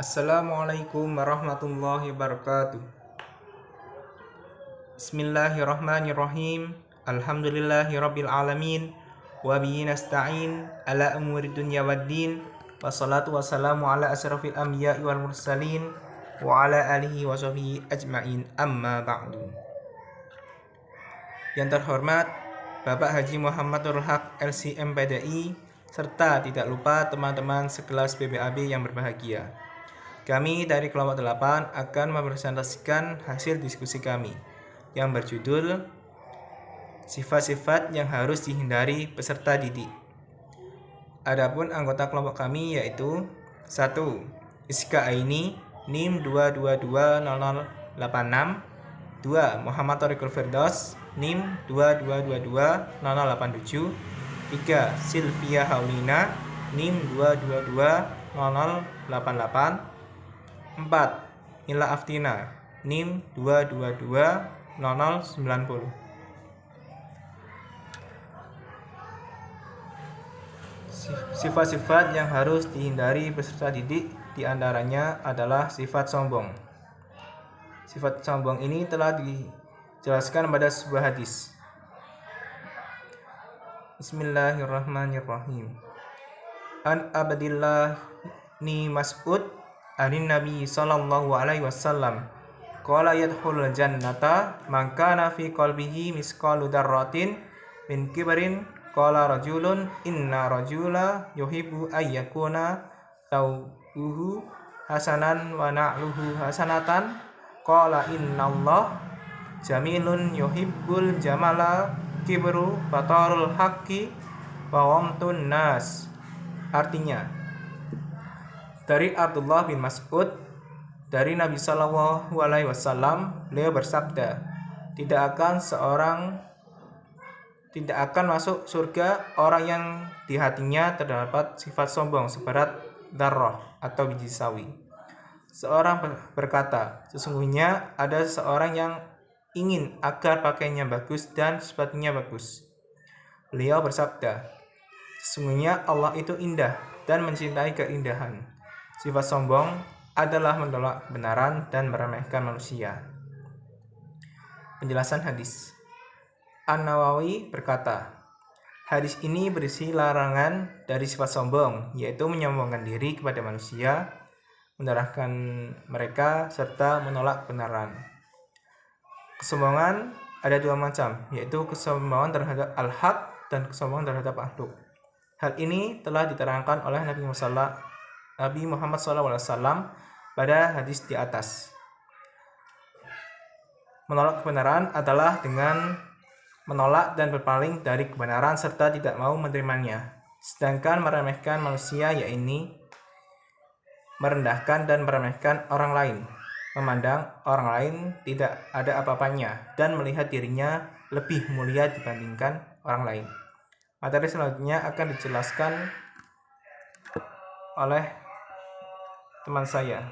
Assalamualaikum warahmatullahi wabarakatuh. Bismillahirrahmanirrahim. Alhamdulillahirabbil alamin wa bihi nasta'in ala umuri dunya waddin. Wassalatu wassalamu ala asrafil anbiya'i wal mursalin wa ala alihi wa sahbihi ajma'in. Amma ba'du. Yang terhormat Bapak Haji Muhammadul Haq LCM PDI serta tidak lupa teman-teman sekelas BBAB yang berbahagia. Kami dari kelompok 8 akan mempresentasikan hasil diskusi kami yang berjudul sifat-sifat yang harus dihindari peserta didik. Adapun anggota kelompok kami yaitu 1. Iska Aini NIM 2220086, 2. Muhammad Thoriqul Firdaus NIM 22220087, 3. Sylvia Haulina NIM 2220088, 4. Nila Aftina NIM 2220090. Sifat-sifat yang harus dihindari peserta didik diantaranya adalah sifat sombong. Sifat sombong ini telah dijelaskan pada sebuah hadis. Bismillahirrahmanirrahim. An Abdillah ni Mas'ud anin Nabi sallallahu alaihi wasallam qala yadkhulul jannata man kana fi qalbihi misqalu dzarratin min kibrin. Qala rajulun inna rajula yuhibbu ayyakuna thawbuhu hasanan wa na'luhu hasanatan. Qala innallah jamilun yuhibbul jamala kibru batarul haqqi wa wamtun nas. Artinya, dari Abdullah bin Mas'ud dari Nabi Sallallahu Alaihi Wasallam, beliau bersabda, tidak akan masuk surga orang yang di hatinya terdapat sifat sombong seberat darah atau biji sawi. Seorang berkata, sesungguhnya ada seseorang yang ingin agar pakaiannya bagus dan sepatunya bagus. Beliau bersabda, sesungguhnya Allah itu indah dan mencintai keindahan. Sifat sombong adalah menolak kebenaran dan meremehkan manusia. Penjelasan hadis. An-Nawawi berkata, hadis ini berisi larangan dari sifat sombong, yaitu menyombongkan diri kepada manusia, merendahkan mereka, serta menolak kebenaran. Kesombongan ada dua macam, yaitu kesombongan terhadap al-haq dan kesombongan terhadap makhluk. Hal ini telah diterangkan oleh Nabi Muhammad SAW pada hadis di atas. Menolak kebenaran adalah dengan menolak dan berpaling dari kebenaran serta tidak mau menerimanya. Sedangkan meremehkan manusia yaitu merendahkan dan meremehkan orang lain, memandang orang lain tidak ada apa-apanya dan melihat dirinya lebih mulia dibandingkan orang lain. Materi selanjutnya akan dijelaskan oleh teman saya.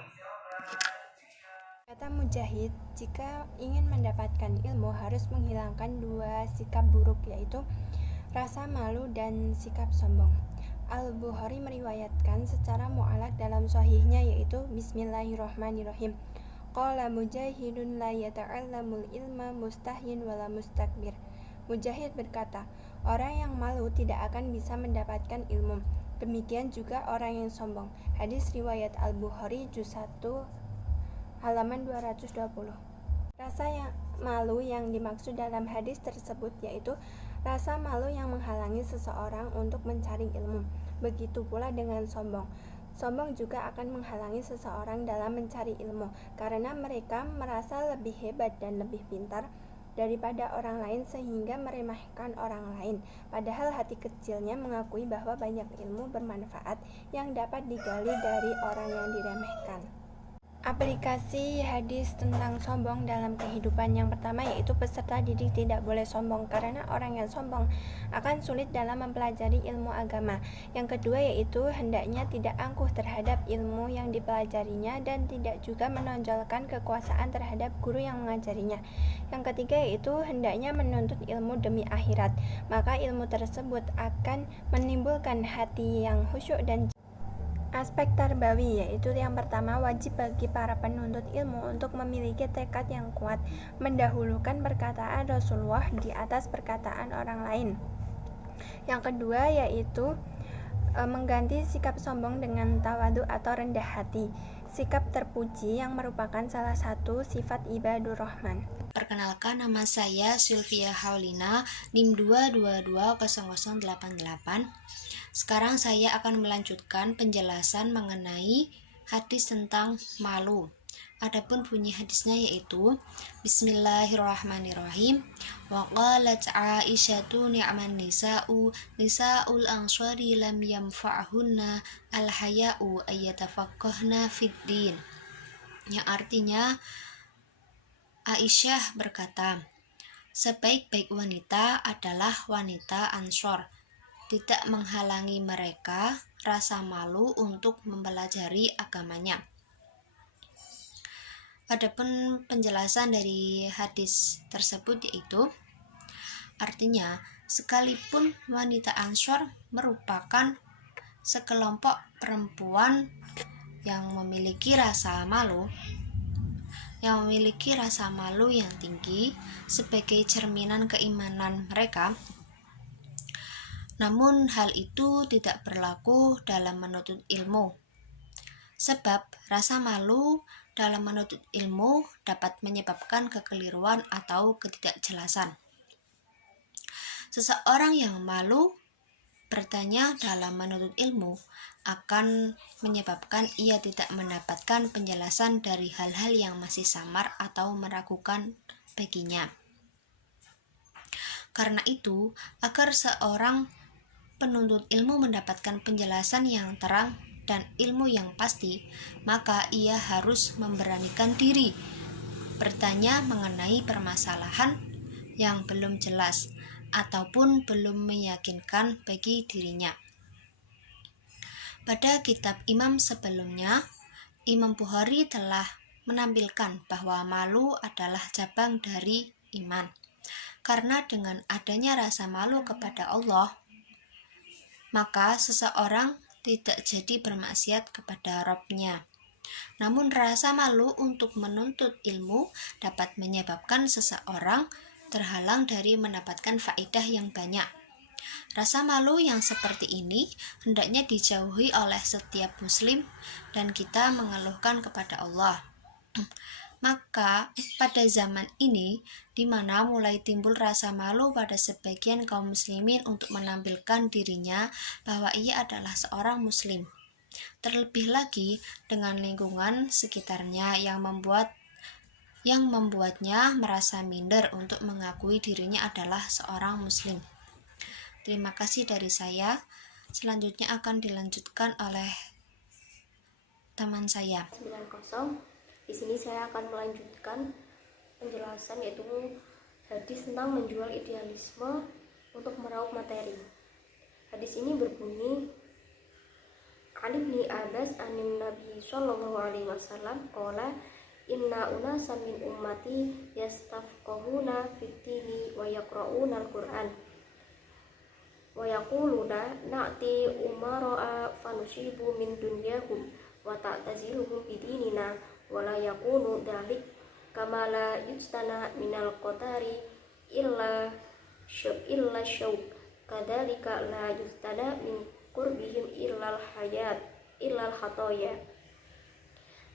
Kata Mujahid, jika ingin mendapatkan ilmu harus menghilangkan dua sikap buruk, yaitu rasa malu dan sikap sombong. Al-Bukhari meriwayatkan secara mu'allaq dalam sahihnya, yaitu Bismillahirrahmanirrahim. Qala Mujahidun la yata'allamul ilma mustahyin wala mustakbir. Mujahid berkata, orang yang malu tidak akan bisa mendapatkan ilmu. Demikian juga orang yang sombong. Hadis riwayat Al-Bukhari juz 1 halaman 220. Rasa malu yang dimaksud dalam hadis tersebut yaitu rasa malu yang menghalangi seseorang untuk mencari ilmu. Begitu pula dengan sombong. Sombong juga akan menghalangi seseorang dalam mencari ilmu karena mereka merasa lebih hebat dan lebih pintar daripada orang lain sehingga meremehkan orang lain, padahal hati kecilnya mengakui bahwa banyak ilmu bermanfaat yang dapat digali dari orang yang diremehkan. Aplikasi hadis tentang sombong dalam kehidupan. Yang pertama yaitu peserta didik tidak boleh sombong karena orang yang sombong akan sulit dalam mempelajari ilmu agama. Yang kedua yaitu hendaknya tidak angkuh terhadap ilmu yang dipelajarinya dan tidak juga menonjolkan kekuasaan terhadap guru yang mengajarinya. Yang ketiga yaitu hendaknya menuntut ilmu demi akhirat, maka ilmu tersebut akan menimbulkan hati yang khusyuk dan Aspek tarbawi, yaitu yang pertama, wajib bagi para penuntut ilmu untuk memiliki tekad yang kuat, mendahulukan perkataan Rasulullah di atas perkataan orang lain. Yang kedua yaitu mengganti sikap sombong dengan tawadu atau rendah hati, sikap terpuji yang merupakan salah satu sifat ibadur rahman. Perkenalkan, nama saya Sylvia Haulina, NIM 2220088. Sekarang saya akan melanjutkan penjelasan mengenai hadis tentang malu. Adapun bunyi hadisnya yaitu Bismillahirrahmanirrahim. Wa qalat Aisyatu ni'man nisa'ul ansari lam yamfa'hunna al-haya'u ayyatafaqqahna fid din. Yang artinya, Aisyah berkata, sebaik-baik wanita adalah wanita Ansor. Tidak menghalangi mereka rasa malu untuk mempelajari agamanya. Adapun penjelasan dari hadis tersebut yaitu, artinya, sekalipun wanita Ansor merupakan sekelompok perempuan yang memiliki rasa malu yang tinggi sebagai cerminan keimanan mereka, namun hal itu tidak berlaku dalam menuntut ilmu, sebab rasa malu dalam menuntut ilmu dapat menyebabkan kekeliruan atau ketidakjelasan. Seseorang yang malu bertanya dalam menuntut ilmu akan menyebabkan ia tidak mendapatkan penjelasan dari hal-hal yang masih samar atau meragukan baginya. Karena itu, agar seorang penuntut ilmu mendapatkan penjelasan yang terang dan ilmu yang pasti, maka ia harus memberanikan diri bertanya mengenai permasalahan yang belum jelas ataupun belum meyakinkan bagi dirinya. Pada kitab Imam sebelumnya, Imam Bukhari telah menampilkan bahwa malu adalah cabang dari iman. Karena dengan adanya rasa malu kepada Allah, maka seseorang tidak jadi bermaksiat kepada Rabb-Nya. Namun rasa malu untuk menuntut ilmu dapat menyebabkan seseorang terhalang dari mendapatkan faedah yang banyak. Rasa malu yang seperti ini hendaknya dijauhi oleh setiap muslim dan kita mengeluhkan kepada Allah. Maka pada zaman ini, di mana mulai timbul rasa malu pada sebagian kaum muslimin untuk menampilkan dirinya bahwa ia adalah seorang muslim. Terlebih lagi dengan lingkungan sekitarnya yang membuatnya merasa minder untuk mengakui dirinya adalah seorang muslim. Terima kasih dari saya. Selanjutnya akan dilanjutkan oleh teman saya. 90. Di sini saya akan melanjutkan penjelasan yaitu hadis tentang menjual idealisme untuk meraup materi. Hadis ini berbunyi, Ali bin Abbas anin Nabi sallallahu alaihi wasallam qala inna unasan min ummati yastafqahuna fit-dini wa yaqra'una al-Qur'an wa yaquluna na'ti umara'a fanusibu min dunyahum wa ta'taziluhum bidinina wala yakunu dalik kama la yustana minal qatari illa syauk kadalika la yustana min qurbihim illal khataya.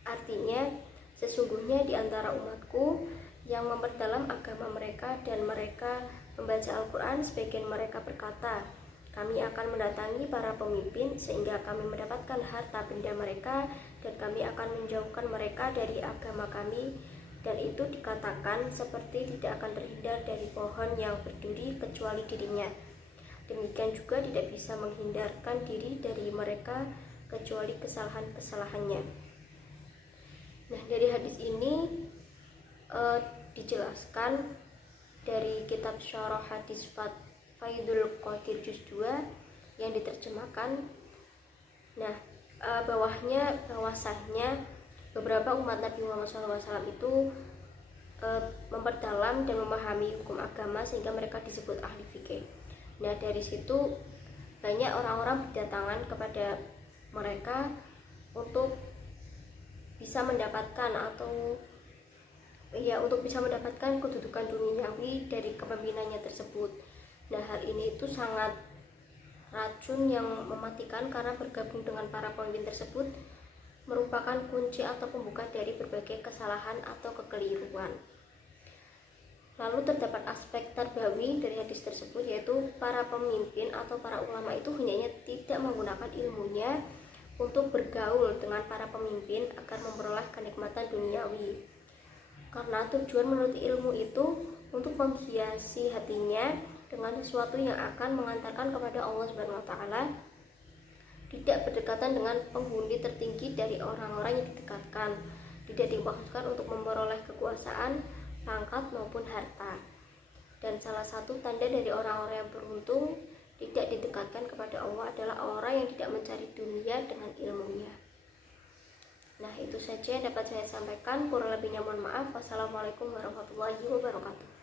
Artinya, sesungguhnya di antara umatku yang memperdalam agama mereka dan mereka membaca Al-Quran, sebagian mereka berkata, kami akan mendatangi para pemimpin sehingga kami mendapatkan harta benda mereka dan kami akan menjauhkan mereka dari agama kami, dan itu dikatakan seperti tidak akan terhindar dari pohon yang berduri kecuali dirinya. Demikian juga tidak bisa menghindarkan diri dari mereka kecuali kesalahan-kesalahannya. Nah, dari hadis ini dijelaskan dari kitab Syarah Hadis Faidul Qadir Juz 2 yang diterjemahkan. Nah, bahwasanya beberapa umat Nabi Muhammad SAW itu memperdalam dan memahami hukum agama sehingga mereka disebut ahli fikih. Nah, dari situ banyak orang-orang berdatangan kepada mereka untuk bisa mendapatkan kedudukan duniawi dari kepemimpinannya tersebut. Nah, hal ini itu sangat racun yang mematikan, karena bergabung dengan para pemimpin tersebut merupakan kunci atau pembuka dari berbagai kesalahan atau kekeliruan. Lalu terdapat aspek tarbawi dari hadis tersebut, yaitu para pemimpin atau para ulama itu hendaknya tidak menggunakan ilmunya untuk bergaul dengan para pemimpin agar memperoleh kenikmatan duniawi. Karena tujuan menuntut ilmu itu untuk menghiasi hatinya dengan sesuatu yang akan mengantarkan kepada Allah Subhanahu wa taala, tidak berdekatan dengan penghuni tertinggi dari orang-orang yang didekatkan, tidak dimaksudkan untuk memperoleh kekuasaan, pangkat maupun harta. Dan salah satu tanda dari orang-orang yang beruntung tidak didekatkan kepada Allah adalah orang yang tidak mencari dunia dengan ilmunya. Nah, itu saja yang dapat saya sampaikan. Kurang lebihnya mohon maaf. Wassalamualaikum warahmatullahi wabarakatuh.